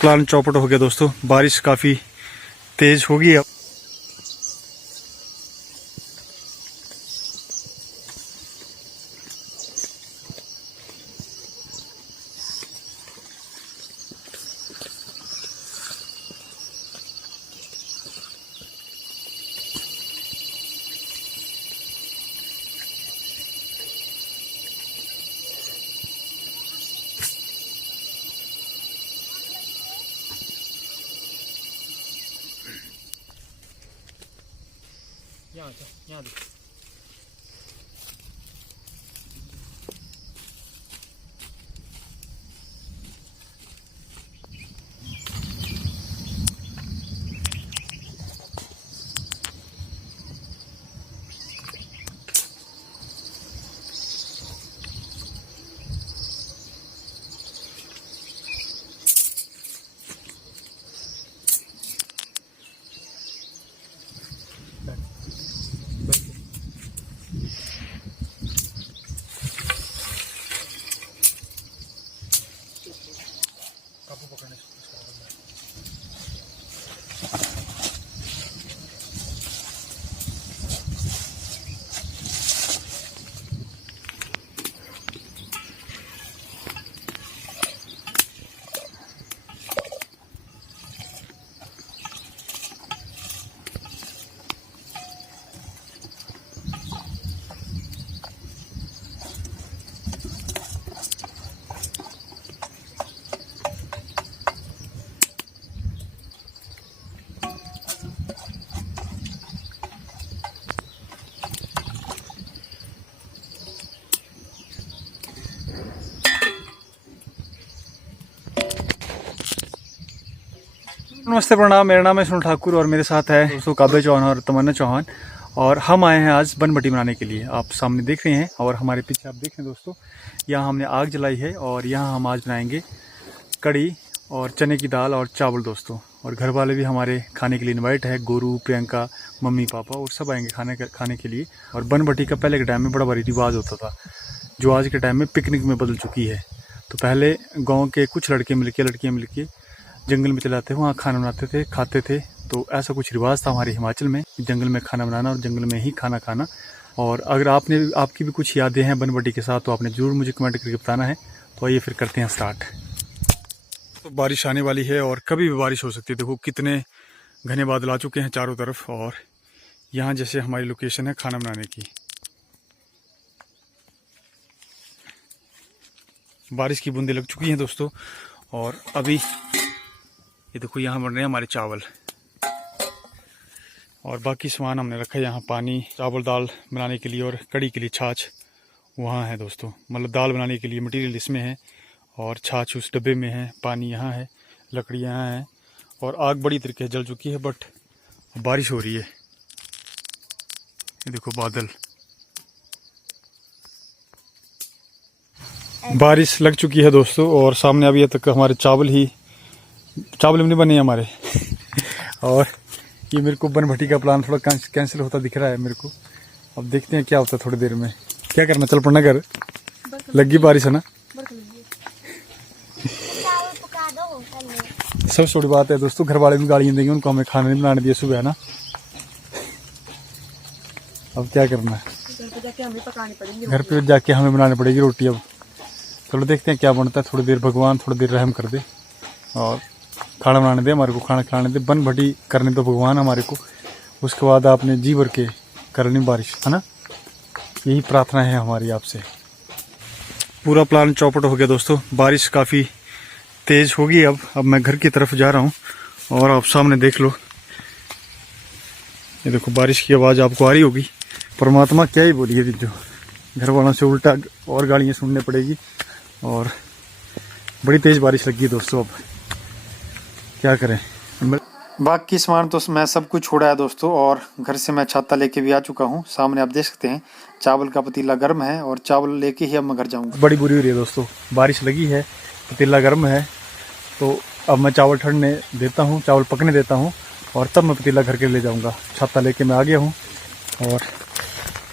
Plan चौपट हो गया दोस्तों। बारिश काफ़ी तेज़ होगी अब। यहाँ देखो। नमस्ते प्रणाम, मेरा नाम है सुनील ठाकुर और मेरे साथ है दोस्तों काव्य चौहान और तमन्ना चौहान। और हम आए हैं आज बनभटी बनाने के लिए। आप सामने देख रहे हैं और हमारे पीछे आप देख रहे हैं दोस्तों, यहाँ हमने आग जलाई है और यहाँ हम आज बनाएंगे कड़ी और चने की दाल और चावल दोस्तों। और घर वाले भी हमारे खाने के लिए इन्वाइट है, गोरू, प्रियंका, मम्मी पापा और सब आएंगे खाने के लिए। और बनभटी का पहले के टाइम में बड़ा भारी रिवाज होता था, जो आज के टाइम में पिकनिक में बदल चुकी है। तो पहले गाँव के कुछ लड़कियाँ मिलके जंगल में चले जाते थे, वहाँ खाना बनाते थे, खाते थे। तो ऐसा कुछ रिवाज था हमारे हिमाचल में, जंगल में खाना बनाना और जंगल में ही खाना खाना। और अगर आपकी भी कुछ यादें हैं बनभटी के साथ तो आपने ज़रूर मुझे कमेंट करके बताना है। तो आइए फिर करते हैं स्टार्ट। तो बारिश आने वाली है और कभी भी बारिश हो सकती है। देखो कितने घने बादल आ चुके हैं चारों तरफ। और यहाँ जैसे हमारी लोकेशन है खाना बनाने की, बारिश की बूंदें लग चुकी हैं दोस्तों। और अभी ये देखो यहाँ बन रहे हैं हमारे चावल और बाकी सामान हमने रखा है यहाँ, पानी, चावल दाल बनाने के लिए और कड़ी के लिए छाछ वहाँ है दोस्तों। मतलब दाल बनाने के लिए मटेरियल इसमें है और छाछ उस डब्बे में है, पानी यहाँ है, लकड़ी यहाँ है। और आग बड़ी तरीके से जल चुकी है बट बारिश हो रही है। ये देखो बादल, बारिश लग चुकी है दोस्तों। और सामने अभी तक हमारे चावल नहीं बने हमारे और ये मेरे को बनभटी का प्लान थोड़ा कैंसिल होता दिख रहा है मेरे को। अब देखते हैं क्या होता है थोड़ी देर में। क्या करना, चल पड़ना घर, लगी बारिश है ना। सब छोटी बात है दोस्तों, घर वाले भी गालियाँ देंगे, उनको हमें खाना नहीं बनाने दिया सुबह है ना। अब क्या करना है, घर पे जाके हमें बनानी पड़ेगी रोटी। अब चलो देखते हैं क्या बनता है। थोड़ी देर भगवान थोड़ी देर रहम कर दे और खाना बनाने दे हमारे को, खाना खिलाने दे, बनभटी करने दो भगवान हमारे को। उसके बाद आपने जी भर के करनी बारिश है ना, यही प्रार्थना है हमारी आपसे। पूरा प्लान चौपट हो गया दोस्तों। बारिश काफ़ी तेज़ होगी अब मैं घर की तरफ जा रहा हूँ। और आप सामने देख लो, ये देखो बारिश की आवाज़ आपको आ रही होगी। परमात्मा क्या ही बोलिए, जो घर वालों से उल्टा और गालियाँ सुनने पड़ेगी। और बड़ी तेज़ बारिश लगी है दोस्तों, अब क्या करें। बाकी सामान तो मैं सब कुछ छोड़ा है दोस्तों और घर से मैं छाता लेके भी आ चुका हूँ। सामने आप देख सकते हैं चावल का पतीला गर्म है और चावल लेके ही अब मैं घर जाऊँगा। बड़ी बुरी हो रही है दोस्तों, बारिश लगी है, पतीला गर्म है। तो अब मैं चावल ठंडने देता हूँ, चावल पकने देता हूँ और तब मैं पतीला घर के ले जाऊँगा। छाता लेके मैं आ गया हूँ और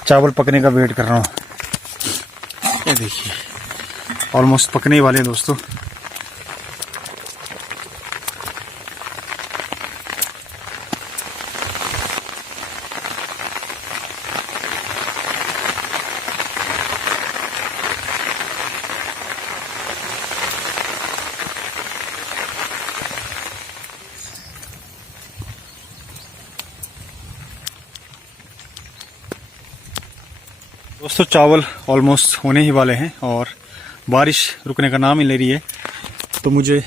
चावल पकने का वेट कर रहा हूँ। ये देखिए ऑलमोस्ट पकने वाले हैं दोस्तों। दोस्तों चावल ऑलमोस्ट होने ही वाले हैं और बारिश रुकने का नाम ही ले रही है, तो मुझे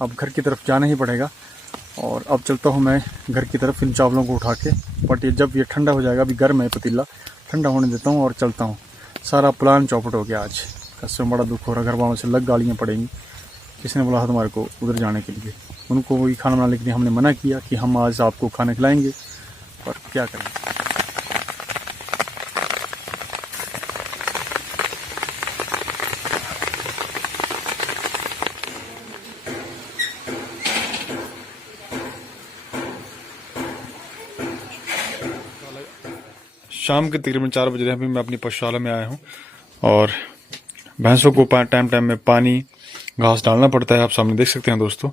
अब घर की तरफ जाना ही पड़ेगा। और अब चलता हूँ मैं घर की तरफ इन चावलों को उठा के। बट ये जब ये ठंडा हो जाएगा, अभी गर्म है पतीला, ठंडा होने देता हूँ और चलता हूँ। सारा प्लान चौपट हो गया आज। कसम बड़ा दुख हो रहा, घर वालों से लग गालियाँ पड़ेंगी। किसने बोला था तुम्हारे को उधर जाने के लिए? उनको वही खाना बनाने के लिए हमने मना किया कि हम आज आपको खाना खिलाएंगे, पर क्या करें। शाम के तकरीबन 4 बज रहे हैं। अभी मैं अपनी पशुशाला में आया हूँ और भैंसों को टाइम टाइम में पानी घास डालना पड़ता है, आप सामने देख सकते हैं दोस्तों।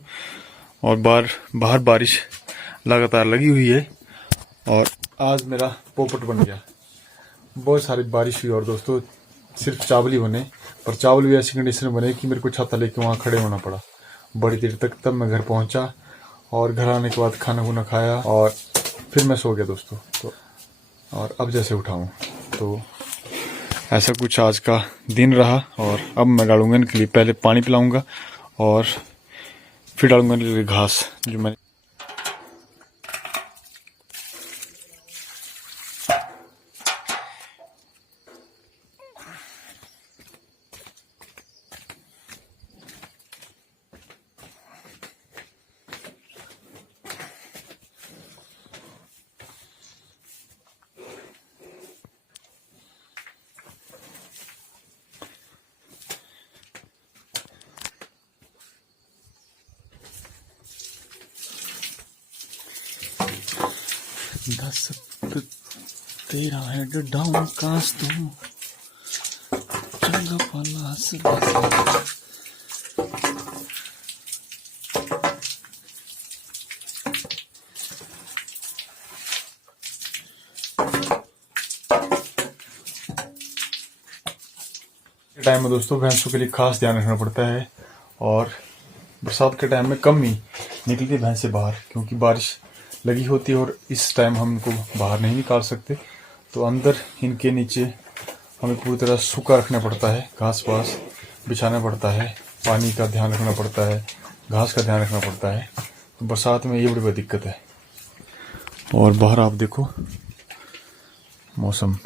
और बाहर बारिश लगातार लगी हुई है और आज मेरा पोपट बन गया। बहुत सारी बारिश हुई और दोस्तों सिर्फ चावल ही बने, पर चावल भी ऐसी कंडीशन में बने कि मेरे को छाता लेके वहाँ खड़े होना पड़ा बड़ी देर तक। तब मैं घर पहुँचा और घर आने के बाद खाना खुना खाया और फिर मैं सो गया दोस्तों। तो और अब जैसे उठा हूँ, तो ऐसा कुछ आज का दिन रहा। और अब मैं डालूंगा इनके लिए, पहले पानी पिलाऊंगा और फिर डालूंगा इनके लिए घास जो मैंने। दस तेरा हेड डाउन काश तू चंगा पलास टाइम में दोस्तों भैंसों के लिए खास ध्यान रखना पड़ता है। और बरसात के टाइम में कम ही निकलती है भैंसें बाहर, क्योंकि बारिश लगी होती है और इस टाइम हम इनको बाहर नहीं निकाल सकते। तो अंदर इनके नीचे हमें पूरी तरह सूखा रखना पड़ता है, घास वास बिछाना पड़ता है, पानी का ध्यान रखना पड़ता है, घास का ध्यान रखना पड़ता है। तो बरसात में ये बड़ी दिक्कत है। और बाहर आप देखो मौसम,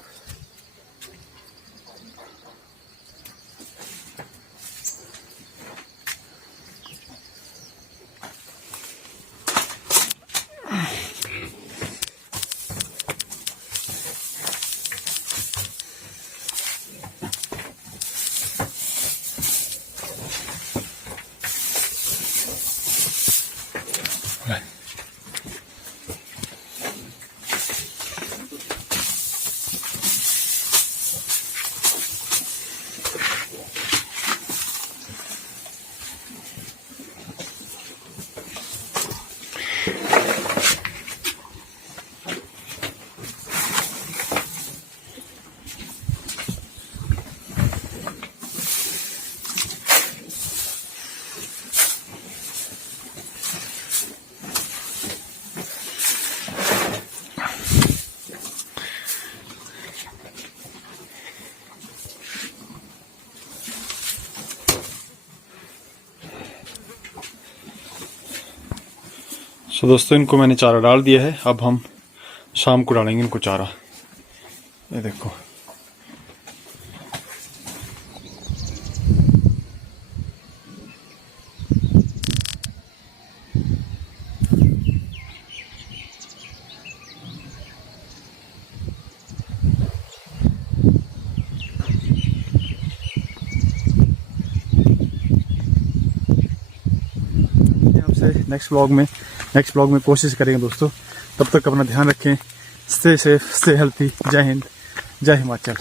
तो दोस्तों इनको मैंने चारा डाल दिया है। अब हम शाम को डालेंगे इनको चारा। ये देखो नेक्स्ट ब्लॉग में कोशिश करेंगे दोस्तों। तब तक अपना ध्यान रखें, स्टे सेफ, स्टे हेल्थी। जय हिंद, जय हिमाचल।